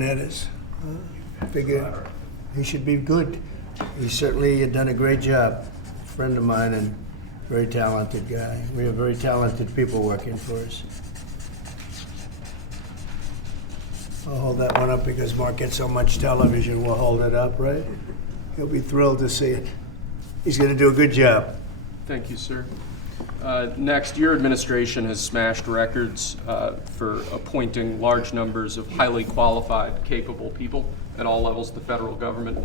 That is, I figure he should be good. He certainly had done a great job. Friend of mine and very talented guy. We have very talented people working for us. I'll hold that one up because Mark gets so much television. We'll hold it up, right? He'll be thrilled to see it. He's going to do a good job. Thank you, sir. Next, your administration has smashed records for appointing large numbers of highly qualified, capable people at all levels of the federal government.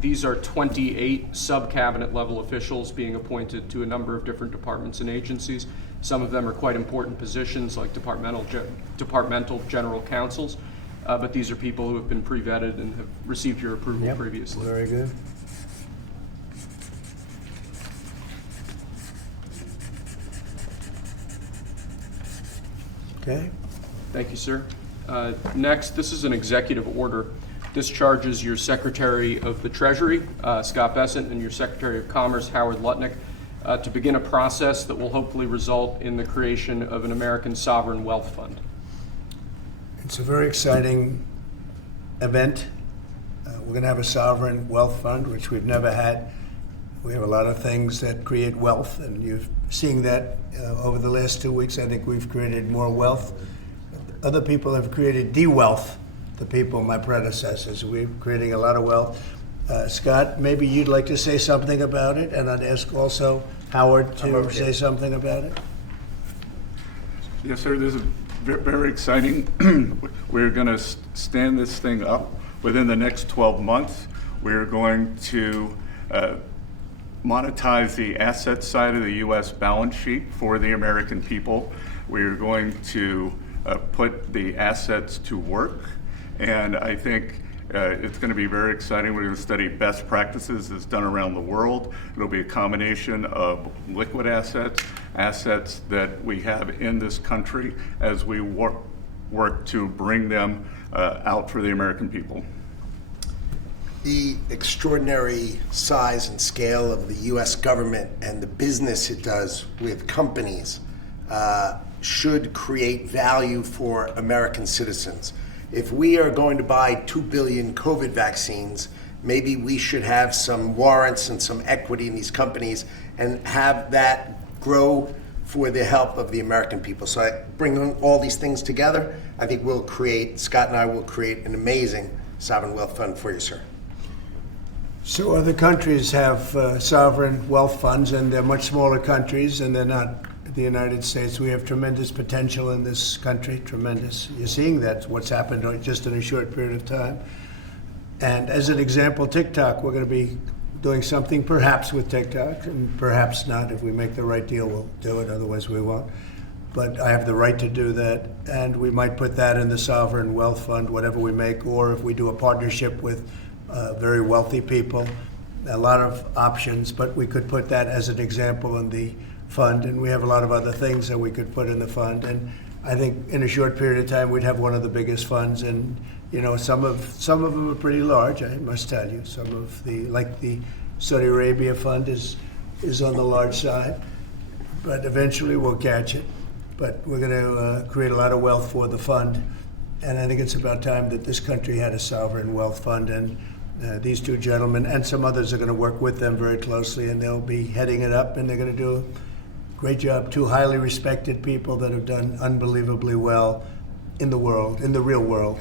These are 28 sub-cabinet level officials being appointed to a number of different departments and agencies. Some of them are quite important positions like departmental general counsels, but these are people who have been pre-vetted and have received your approval previously. Very good. Okay. Thank you, sir. Next, this is an executive order. This charges your Secretary of the Treasury, Scott Bessent, and your Secretary of Commerce, Howard Lutnick, to begin a process that will hopefully result in the creation of an American sovereign wealth fund. It's a very exciting event. We're going to have a sovereign wealth fund, which we've never had. We have a lot of things that create wealth, and you're seeing that over the last 2 weeks. I think we've created more wealth. Other people have created de-wealth, the people, my predecessors. We're creating a lot of wealth. Scott, maybe you'd like to say something about it, and I'd ask also Howard to say something about it. Yes, sir. This is very exciting. We're going to stand this thing up within the next 12 months. We're going to monetize the asset side of the U.S. balance sheet for the American people. We're going to put the assets to work, and I think it's going to be very exciting. We're going to study best practices as done around the world. It'll be a combination of liquid assets, assets that we have in this country as we work to bring them out for the American people. The extraordinary size and scale of the U.S. government and the business it does with companies should create value for American citizens. If we are going to buy 2 billion COVID vaccines, maybe we should have some warrants and some equity in these companies and have that grow for the help of the American people. So I bring all these things together. I think Scott and I will create an amazing sovereign wealth fund for you, sir. So other countries have sovereign wealth funds, and they're much smaller countries, and they're not the United States. We have tremendous potential in this country, tremendous. You're seeing that's what's happened just in a short period of time. And as an example, TikTok, we're going to be doing something perhaps with TikTok, and perhaps not. If we make the right deal, we'll do it, otherwise we won't. But I have the right to do that, and we might put that in the sovereign wealth fund, whatever we make, or if we do a partnership with very wealthy people, a lot of options, but we could put that as an example in the fund, and we have a lot of other things that we could put in the fund. And I think in a short period of time, we'd have one of the biggest funds, and some of them are pretty large, I must tell you. Some of like the Saudi Arabia fund is on the large side, but eventually we'll catch it. But we're going to create a lot of wealth for the fund, and I think it's about time that this country had a sovereign wealth fund, and these two gentlemen and some others are going to work with them very closely, and they'll be heading it up, and they're going to do a great job. Two highly respected people that have done unbelievably well in the world, in the real world.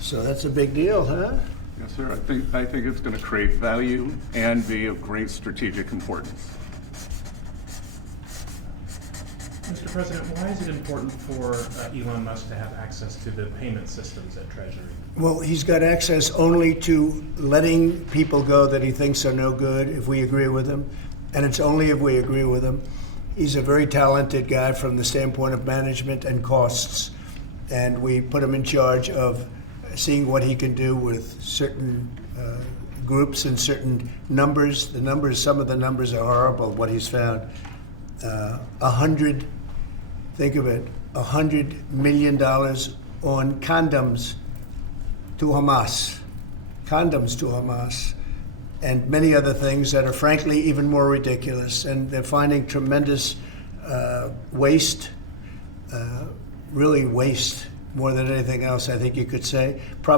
So that's a big deal, huh? Yes, sir. I think it's going to create value and be of great strategic importance. Mr. President, why is it important for Elon Musk to have access to the payment systems at Treasury? Well, he's got access only to letting people go that he thinks are no good if we agree with him, and it's only if we agree with him. He's a very talented guy from the standpoint of management and costs, and we put him in charge of seeing what he can do with certain groups and certain numbers. Some of the numbers are horrible, what he's found. Think of it, $100 million on condoms to Hamas, and many other things that are frankly even more ridiculous. And they're finding tremendous waste, really waste more than anything else I think you could say. Probably